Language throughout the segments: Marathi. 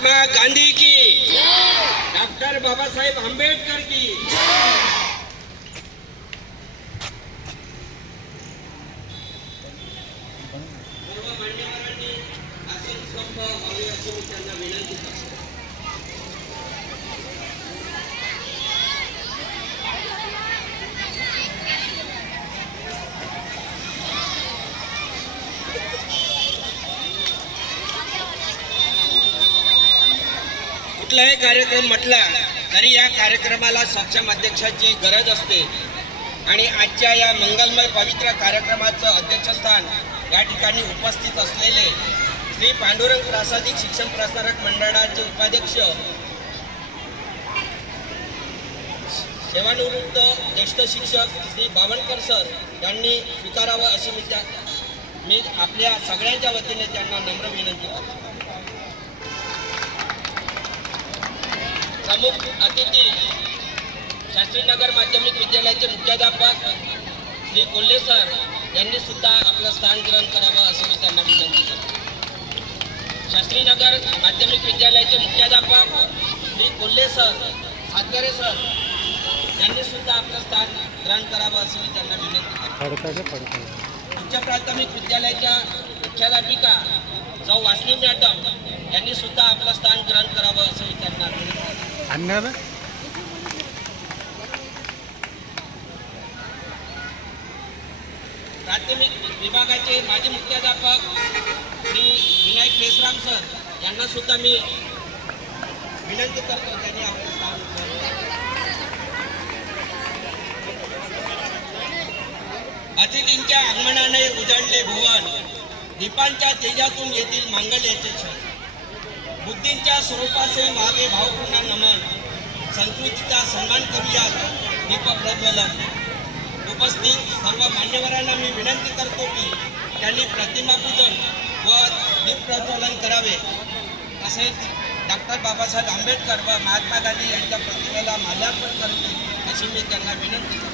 महात्मा गांधी की, डॉक्टर बाबासाहेब आंबेडकर की। सर्व मान्यवरांनी आसन स्तंभ व्हावे अशी मी त्यांना विनंती करतो। कुठलाही कार्यक्रम म्हटला तरी या कार्यक्रमाला सक्षम अध्यक्षाची गरज असते आणि आजच्या या मंगलमय पवित्र कार्यक्रमाचं अध्यक्षस्थान या ठिकाणी उपस्थित असलेले श्री पांडुरंग प्रासादिक शिक्षण प्रसारक मंडळाचे उपाध्यक्ष सेवानिवृत्त ज्येष्ठ शिक्षक श्री बावनकर सर यांनी स्वीकारावं अशी मी आपल्या सगळ्यांच्या वतीने त्यांना नम्र विनंती करतो। प्रमुख अतिथी शास्त्रीनगर माध्यमिक विद्यालयाचे मुख्याध्यापक श्री कोल्हे सर यांनी सुद्धा आपलं स्थान ग्रहण करावं असं मी त्यांना विनंती करतो। शास्त्रीनगर माध्यमिक विद्यालयाचे मुख्याध्यापक श्री कोल्हे सर सातगरे सर यांनी सुद्धा आपलं स्थान ग्रहण करावं असं मी त्यांना विनंती करतो। उच्च प्राथमिक विद्यालयाच्या मुख्याध्यापिका सौ वासनी मॅडम यांनी सुद्धा आपलं स्थान ग्रहण करावं असं मी त्यांना विनंती करतो। प्राथमिक विभागाचे माजी मुख्याध्यापक श्री विनायक मेश्राम सर यांना सुद्धा मी विनंती करतो त्यांनी आपलं स्थान अतिथींच्या आगमनाने उजळले भुवन, दीपांच्या तेजातून येतील मांगल्याचे क्षण, बुद्धींच्या स्वरूपाचे मागे भावपूर्ण नमन, संस्कृतीचा सन्मान करूयात दीपक प्रज्वलन। उपस्थित सर्व मान्यवरांना मी विनंती करतो की त्यांनी प्रतिमापूजन व दीप प्रज्वलन करावे। तसेच डॉक्टर बाबासाहेब आंबेडकर व महात्मा गांधी यांच्या प्रतिमेला माल्यार्पण करतील अशी मी त्यांना विनंती करतो।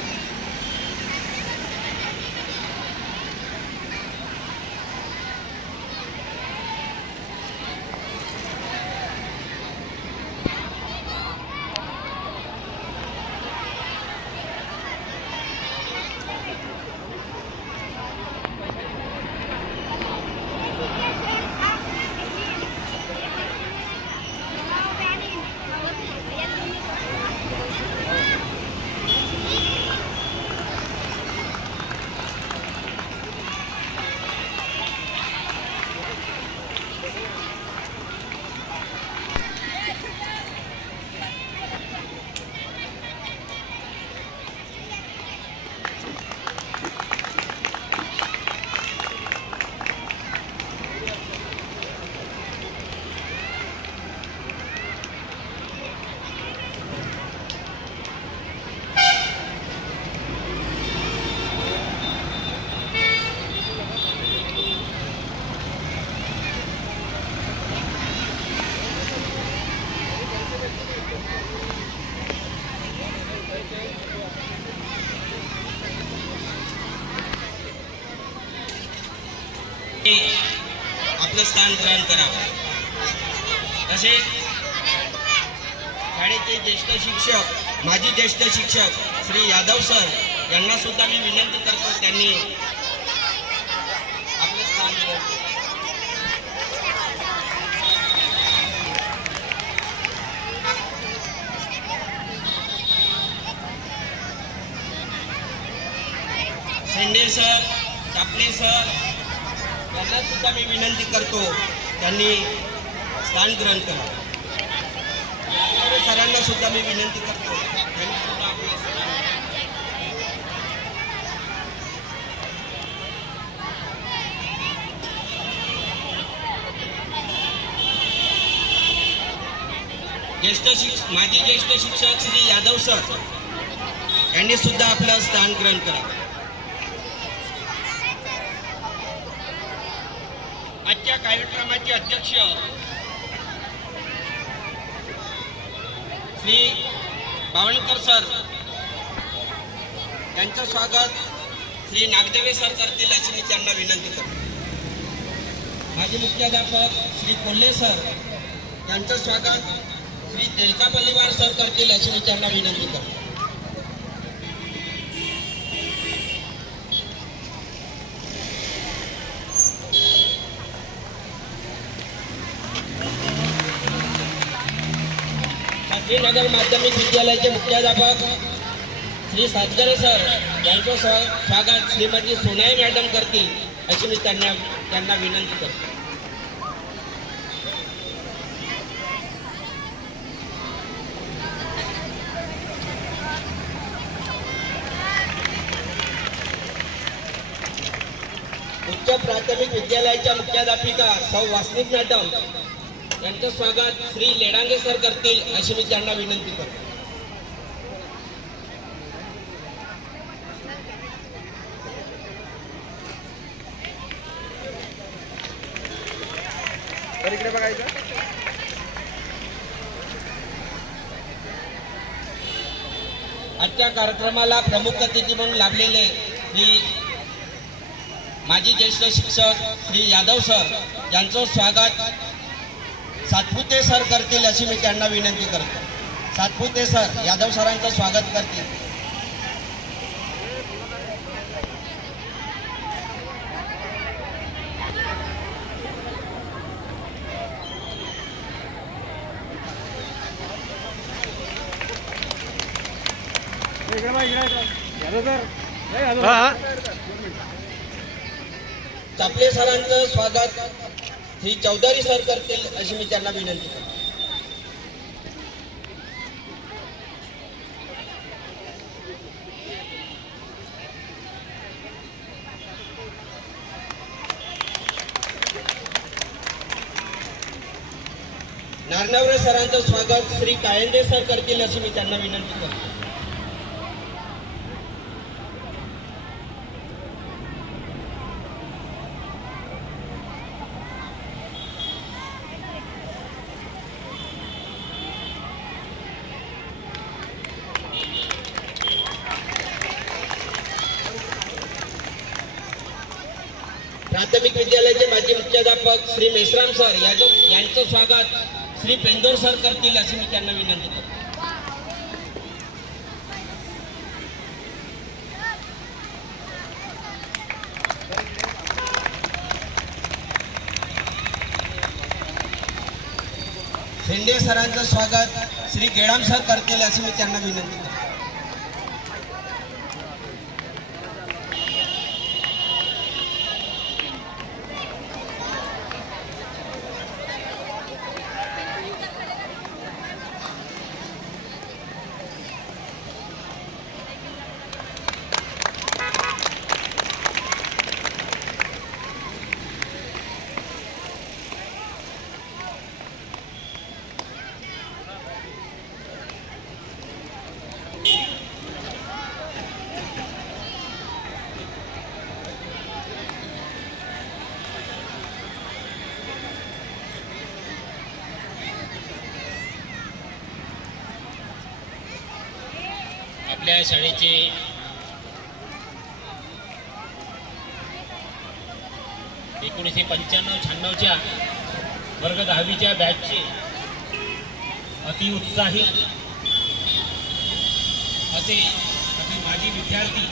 आपलं स्थान ग्रहण करावं। तसेच शाळेचे ज्येष्ठ शिक्षक माजी ज्येष्ठ शिक्षक श्री यादव सर यांना सुद्धा मी विनंती करतो त्यांनी आपलं स्थान ग्रहण करावं। शेंडे सर चापले सर यांना सुद्धा मी विनंती करतो त्यांनी स्थान ग्रहण करावं। सरांना सुद्धा मी विनंती करतो त्यांनी सुद्धा आपलं स्थान माजी ज्येष्ठ शिक्षक श्री यादव सर यांनी सुद्धा आपलं स्थान ग्रहण करावं। आजच्या कार्यक्रमाचे अध्यक्ष श्री बावनकर सर यांचं स्वागत श्री नागदेवे सर करतील अशी मी त्यांना विनंती करतो। माजी मुख्याध्यापक श्री कोल्हे सर यांचं स्वागत श्री तेलका परिवार सर करतील अशी मी त्यांना विनंती करतो. शास्त्रीनगर माध्यमिक विद्यालयाचे मुख्याध्यापक श्री सातगरे सर यांचं स्वागत श्रीमती सोनाई मॅडम करतील अशी मी त्यांना विनंती करतो. उच्च प्राथमिक विद्यालयाच्या मुख्याध्यापिका सौ वासनिक मॅडम यांचं स्वागत श्री लेडांगे सर करतील अशी मी त्यांना विनंती करतो. इकडे बघायचं. आजच्या कार्यक्रमाला प्रमुख अतिथी म्हणून लाभलेले श्री माजी ज्येष्ठ शिक्षक श्री यादव सर यांचं स्वागत सातपुते सर करतील अशी मी त्यांना विनंती करतो. सातपुते सर यादव सरांचं स्वागत करतील. चापले सरांचं स्वागत श्री चौधरी सर करतील अशी मी त्यांना विनंती करतो. नारनवरे सरांचं स्वागत श्री कायंदे सर करतील अशी मी त्यांना विनंती करतो. प्राथमिक विद्यालयाचे माजी मुख्याध्यापक श्री मेश्राम सर यांचं स्वागत श्री पेंदोर सर करतील अशी मी त्यांना विनंती करतो. शेंडे सरांचं स्वागत श्री गेडाम सर करतील अशी मी त्यांना विनंती करतो. आपल्या शाळेचे एकोणीसशे 95-96च्या वर्ग 10वीच्या बॅचचे अतिउत्साहित असे माजी विद्यार्थी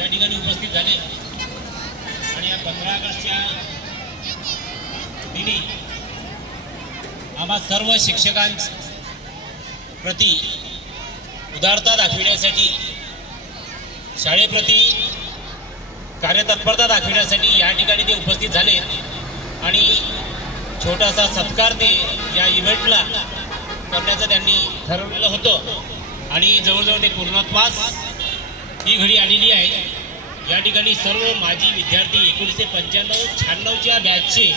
या ठिकाणी उपस्थित झाले आणि या 15 ऑगस्टच्या दिनी आम्हा सर्व शिक्षकांप्रती उदारता दाखविण्यासाठी शाळेप्रती कार्यतत्परता दाखविण्यासाठी या ठिकाणी ते उपस्थित झाले आणि छोटासा सत्कार ते या इव्हेंटला करण्याचं त्यांनी ठरवलेलं होतं आणि जवळजवळ ते पूर्णत्वास ही घडी आलेली आहे. या ठिकाणी सर्व माजी विद्यार्थी 1995-96च्या बॅचचे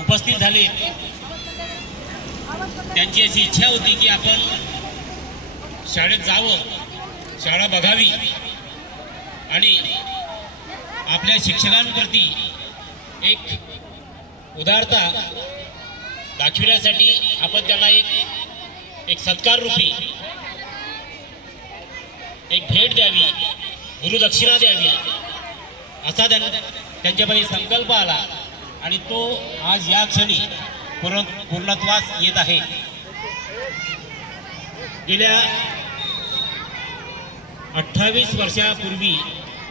उपस्थित झाले. त्यांची अशी इच्छा होती की आपण शाळेत जावं, शाळा बघावी आणि आपल्या शिक्षकांप्रती एक उदारता दाखविण्यासाठी आपण त्यांना एक सत्कार रूपी एक भेट द्यावी, गुरुदक्षिणा द्यावी असा त्यांच्यामध्ये संकल्प आला आणि तो आज या क्षणी पूर्णत्वास येत आहे. गेल्या 28 वर्षापूर्वी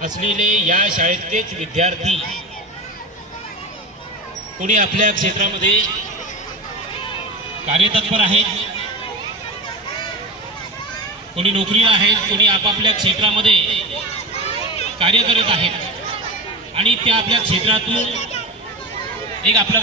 असलेले या शाळेतलेच विद्यार्थी कोणी आपल्या क्षेत्रामध्ये कार्यतत्पर आहेत, कोणी नोकरीला आहेत, कोणी आपापल्या क्षेत्रामध्ये कार्य करत आहेत आणि त्या आपल्या क्षेत्रातून एक आपला